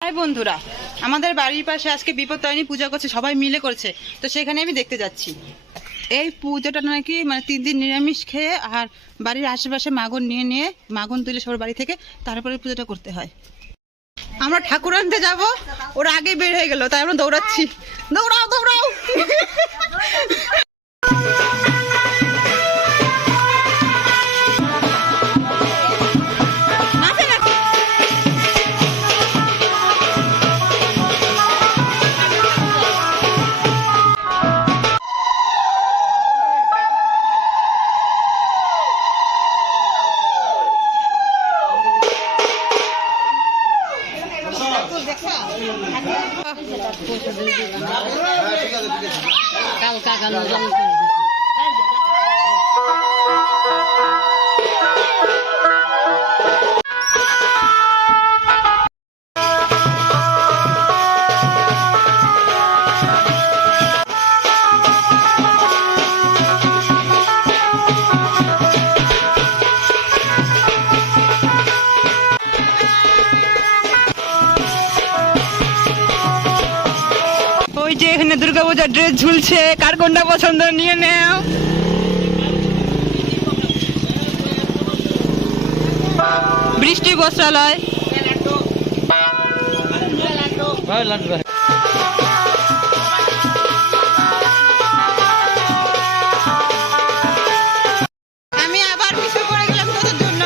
High বন্ধুরা, আমাদের বাড়ির পাশে আজকে বিপত্তারিণী পূজা করছে, সবাই মিলে করছে। তো সেখানে আমি দেখতে যাচ্ছি। এই পুজোটা নাকি 3 দিন নিরামিষ খেয়ে আর বাড়ির আশেপাশে মাগন নিয়ে নিয়ে মাগন তুলে সবার বাড়ি থেকে তারপরে পুজোটা করতে হয়। আমরা ঠাকুর আনতে যাবো, ওরা আগে বের হয়ে গেল, তাই আমরা দৌড়াচ্ছি। দৌড়াও দৌড়াও। ওই যে এখানে দুর্গাপূজার ড্রেস ঝুলছে, কার কোনটা পছন্দ নিয়ে নাও। বৃষ্টি বস্ত্রালয়। আমি আবার পিছু পড়ে গেলাম তোদের জন্য।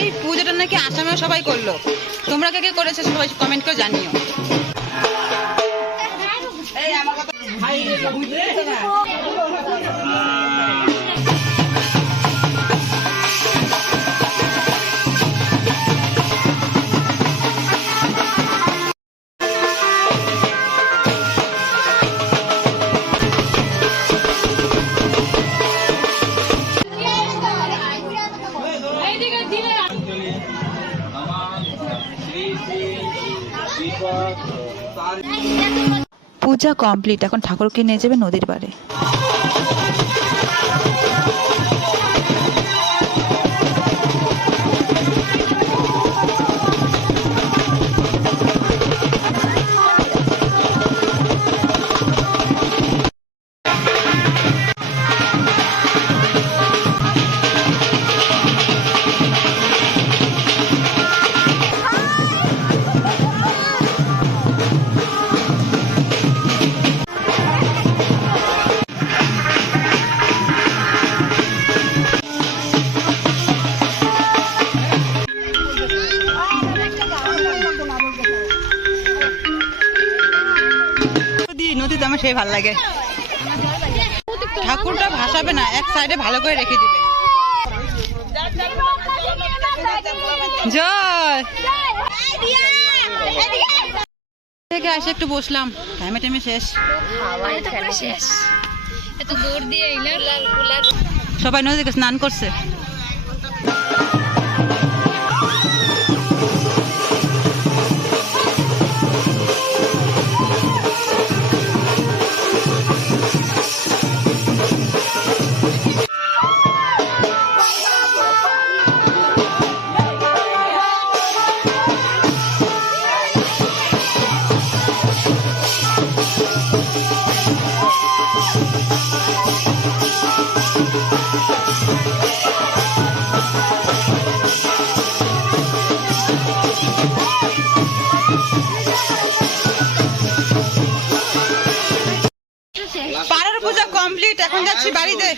এই পুজোটা নাকি আসামে সবাই করলো, তোমরা কে কে করেছে সবাই কমেন্ট করে জানিও। পূজা কমপ্লিট, এখন ঠাকুরকে নিয়ে যাবে নদীর পাড়ে। নদীতে আমার সেই ভালো লাগে। ঠাকুরটা ভাসাবে না, এক সাইডে ভালো করে রেখে দিবে। জয় থেকে আসে একটু বসলাম, টাইমে টাইমে শেষ। সবাই নদীতে স্নান করছে। কমপ্লিট, এখন যাচ্ছি বাড়িতে,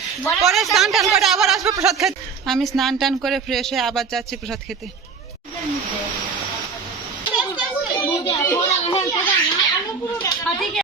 পরে স্নান টান করে আবার আসবো প্রসাদ খেতে। আমি স্নান টান করে ফ্রেশ হয়ে আবার যাচ্ছি প্রসাদ খেতে।